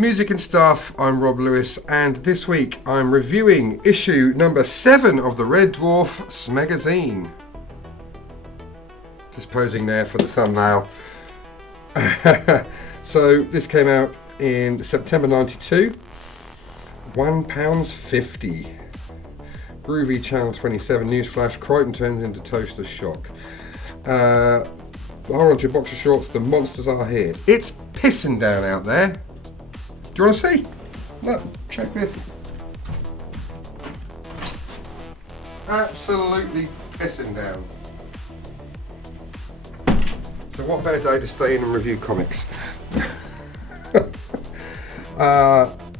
Music and Stuff. I'm Rob Lewis, and this week I'm reviewing issue number 7 of the Red Dwarf Magazine. Just posing there for the thumbnail. So this came out in September 92. £1.50. Groovy Channel 27 Newsflash. Kryten turns into toaster shock. Hold on to your boxer shorts. The monsters are here. It's pissing down out there. Do you want to see? Look, check this. Absolutely pissing down. So what better day to stay in and review comics?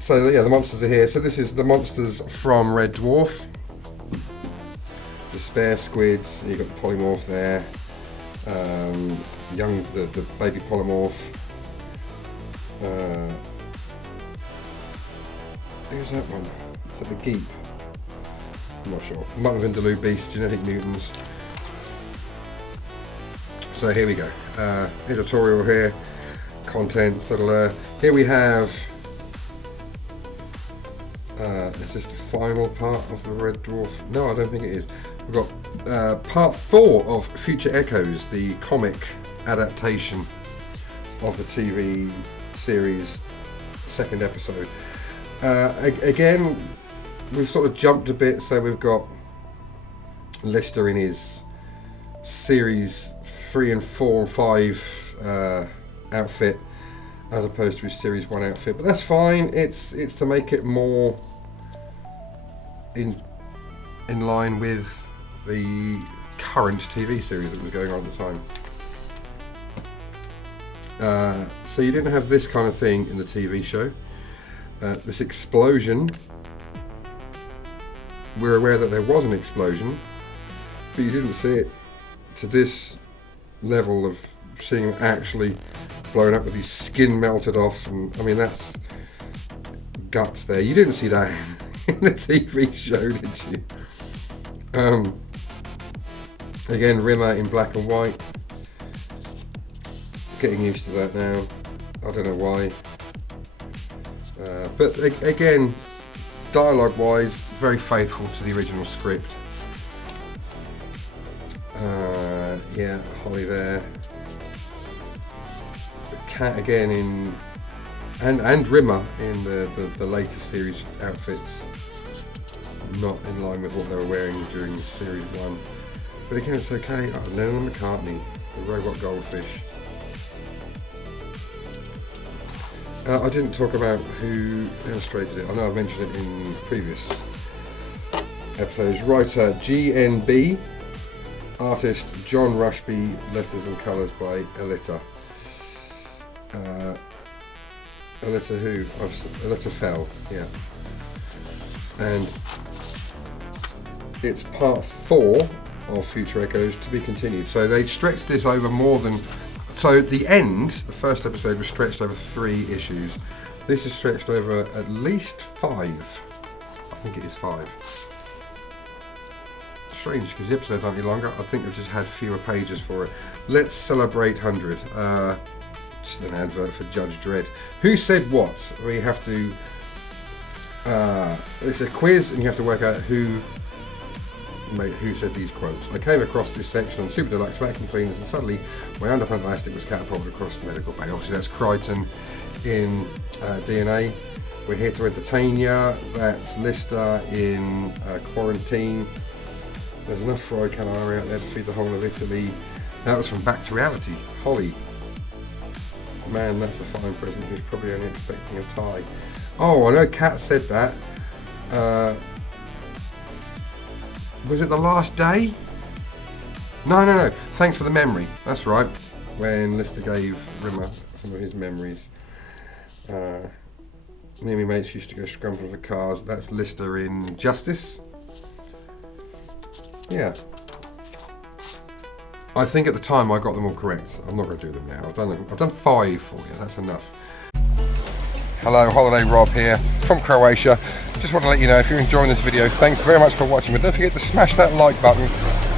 So yeah, the monsters are here. So this is the monsters from Red Dwarf. The spare squids. You've got the polymorph there. The baby polymorph. Who's that one? Is that the Geep? I'm not sure. Mutton Vindaloo Beast, genetic mutants. So here we go. Editorial here. Contents. Here we have. Is this the final part of the Red Dwarf? No, I don't think it is. We've got part 4 of Future Echoes, the comic adaptation of the TV series, second episode. Again, we've sort of jumped a bit, so we've got Lister in his series 3 and 4 and 5 outfit, as opposed to his series 1 outfit, but that's fine. It's to make it more in line with the current TV series that was going on at the time. So you didn't have this kind of thing in the TV show. This explosion, we're aware that there was an explosion, but you didn't see it to this level of seeing him actually blown up with his skin melted off, and I mean, that's guts there. You didn't see that in the TV show, did you? Again, Rimmer in black and white. Getting used to that now. I don't know why. But again, dialogue-wise, very faithful to the original script. Yeah, Holly there. Cat again in, and Rimmer in the later series outfits. Not in line with what they were wearing during series 1. But again, it's okay. Lennon McCartney, the robot goldfish. I didn't talk about who illustrated it. I know I've mentioned it in previous episodes. Writer GNB, artist John Rushby, letters and colours by Elita. Elita who? Elita Fell, yeah. And it's part 4 of Future Echoes to be continued. So they stretched this over more than. So the end, the first episode was stretched over 3 issues. This is stretched over at least 5. I think it is 5. Strange, because the episodes aren't any longer. I think they've just had fewer pages for it. Let's celebrate 100. Just an advert for Judge Dredd. Who said what? We have to. It's a quiz, and you have to work out who said these quotes. I came across this section on Super Deluxe vacuum cleaners, and suddenly my underpant elastic was catapulted across the medical bay. Obviously, that's Kryten in DNA. We're here to entertain ya. That's Lister in Quarantine. There's enough fried calamari out there to feed the whole of Italy. That was from Back to Reality. Holly. Man, that's a fine present. He was probably only expecting a tie. Oh, I know Kat said that. Was it the last day? No. Thanks for the memory. That's right. When Lister gave Rimmer some of his memories. Me and my mates used to go scrambling for cars. That's Lister in Justice. Yeah. I think at the time I got them all correct. I'm not going to do them now. I've done 5 for you. That's enough. Hello, Holiday Rob here from Croatia. Just want to let you know, if you're enjoying this video, thanks very much for watching, but don't forget to smash that like button,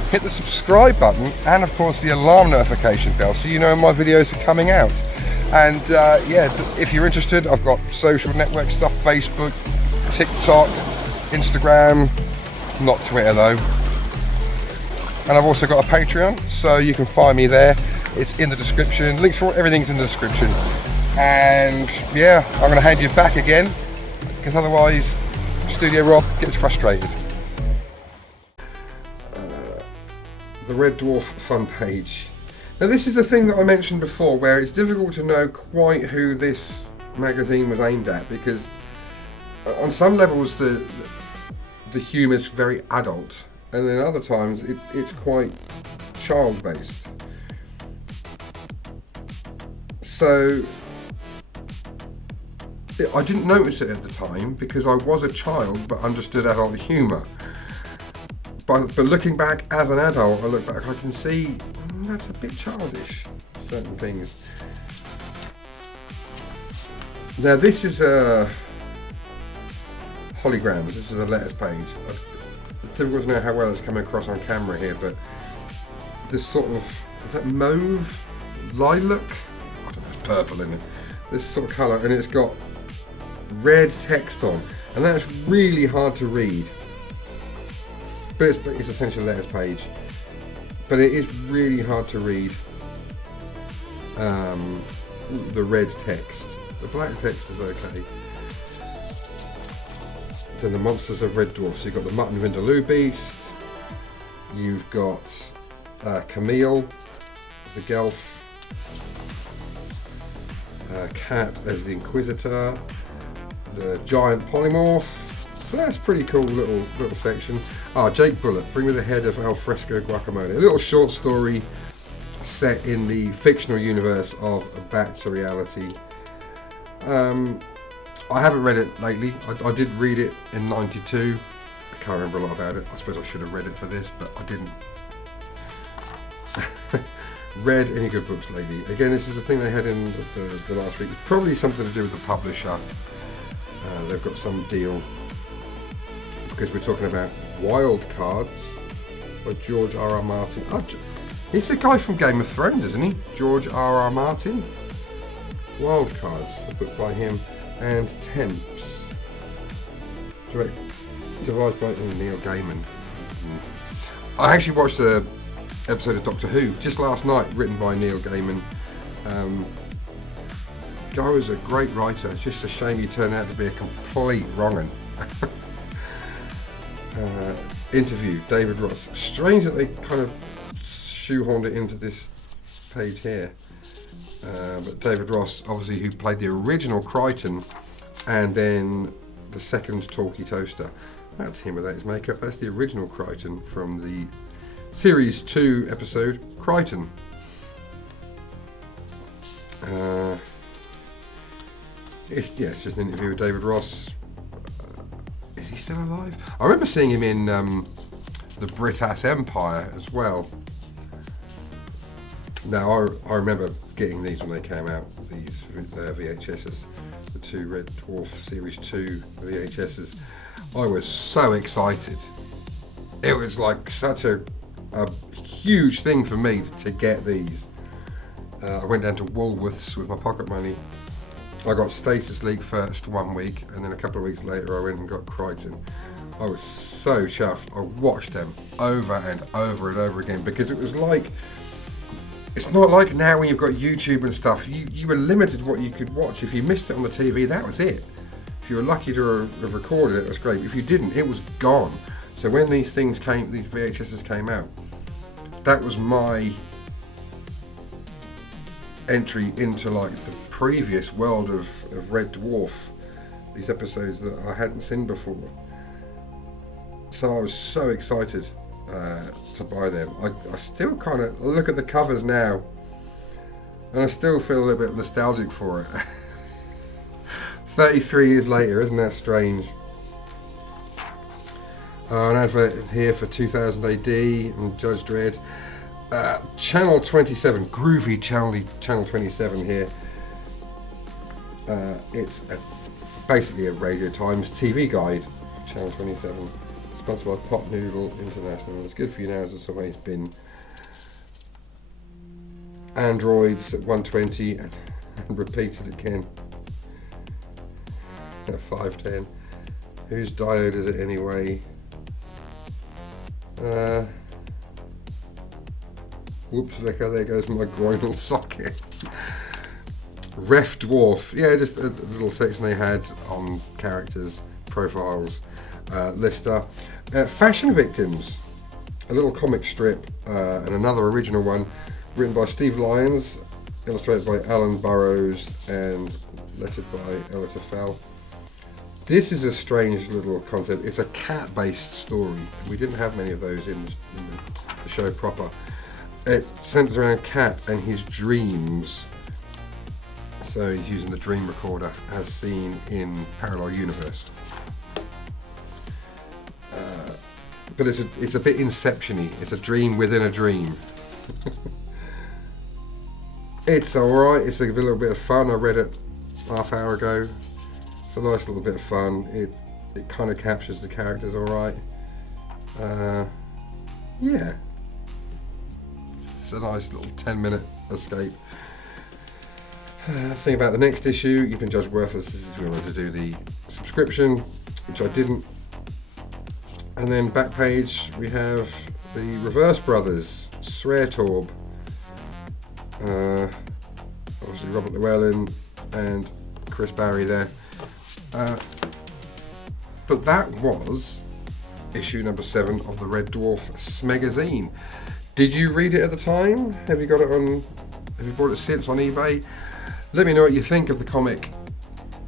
hit the subscribe button, and of course the alarm notification bell so you know when my videos are coming out. And yeah, if you're interested, I've got social network stuff, Facebook, TikTok, Instagram, not Twitter though. And I've also got a Patreon, so you can find me there. It's in the description. Links for everything's in the description. And yeah, I'm going to hand you back again, because otherwise Studio Rob gets frustrated. The Red Dwarf fun page. Now this is the thing that I mentioned before, where it's difficult to know quite who this magazine was aimed at, because on some levels the humour is very adult, and then other times it's quite child-based. So I didn't notice it at the time because I was a child but understood adult humour. But looking back as an adult, I look back, I can see that's a bit childish, certain things. Now this is holograms, this is a letters page. It's difficult to know how well it's coming across on camera here, but this sort of, is that mauve? Lilac? I don't know, it's purple in it. This sort of colour, and it's got red text on, and that's really hard to read. But it's essentially a letters page. But it is really hard to read the red text. The black text is okay. Then the monsters of Red Dwarf. So you've got the Mutton Vindaloo Beast. You've got Camille, the Gelf. Cat as the Inquisitor. The Giant Polymorph. So that's pretty cool little section. Jake Bullet, Bring Me the Head of Alfresco Guacamole. A little short story set in the fictional universe of Back to Reality. I haven't read it lately. I did read it in '92. I can't remember a lot about it. I suppose I should have read it for this, but I didn't. Read any good books lately. Again, this is the thing they had in the last week. It's probably something to do with the publisher. They've got some deal. Because we're talking about Wild Cards by George R.R. Martin. He's the guy from Game of Thrones, isn't he? George R.R. Martin. Wild Cards, a book by him. And Temps. Devised by Neil Gaiman. I actually watched an episode of Doctor Who just last night, written by Neil Gaiman. Guy was a great writer. It's just a shame he turned out to be a complete wrong'un. Interview, David Ross. Strange that they kind of shoehorned it into this page here. But David Ross, obviously, who played the original Kryten and then the second Talkie Toaster. That's him without his makeup. That's the original Kryten from the Series 2 episode, Kryten. It's just an interview with David Ross. Is he still alive? I remember seeing him in the Britass Empire as well. Now, I remember getting these when they came out, these VHSs, the two Red Dwarf Series 2 VHSs. I was so excited. It was like such a huge thing for me to get these. I went down to Woolworths with my pocket money. I got Stasis Leak first 1 week, and then a couple of weeks later I went and got Kryten. I was so chuffed. I watched them over and over and over again, because it was like, it's not like now when you've got YouTube and stuff, you were limited what you could watch. If you missed it on the TV, that was it. If you were lucky to have recorded it, it was great. If you didn't, it was gone. So when these VHSs came out, that was my entry into like the previous world of Red Dwarf, these episodes that I hadn't seen before. So I was so excited to buy them. I still kind of look at the covers now and I still feel a little bit nostalgic for it. 33 years later, isn't that strange? An advert here for 2000 AD and Judge Dredd. Channel 27, groovy channel 27 here. It's basically a Radio Times TV guide for Channel 27, sponsored by Pot Noodle International. It's good for you now, as it's always been. Androids at 120, and repeated again at 5:10. Whose diode is it anyway? Whoops, there goes my groinal socket. Red Dwarf, yeah, just a little section they had on characters, profiles, lister. Fashion Victims, a little comic strip, and another original one, written by Steve Lyons, illustrated by Alan Burrows, and lettered by Ella Fell. This is a strange little concept. It's a cat-based story. We didn't have many of those in the show proper. It centers around Cat and his dreams. So he's using the dream recorder as seen in Parallel Universe. But it's a bit Inception-y. It's a dream within a dream. It's alright. It's a little bit of fun. I read it half hour ago. It's a nice little bit of fun. It kind of captures the characters alright. Yeah. It's a nice little 10-minute escape. Thing about the next issue, you've been judged worthless. This is if you wanted to do the subscription, which I didn't. And then back page we have the Reverse Brothers, Sreartorb, obviously Robert Llewellyn and Chris Barry there. But that was issue number 7 of the Red Dwarf Magazine. Did you read it at the time? Have you got it on? Have you bought it since on eBay? Let me know what you think of the comic,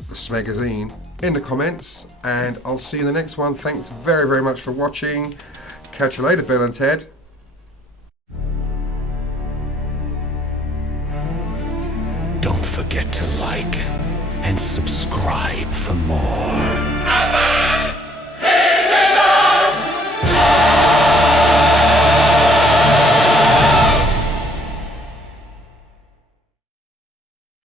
the magazine, in the comments, and I'll see you in the next one. Thanks very, very much for watching. Catch you later, Bill and Ted. Don't forget to like and subscribe for more.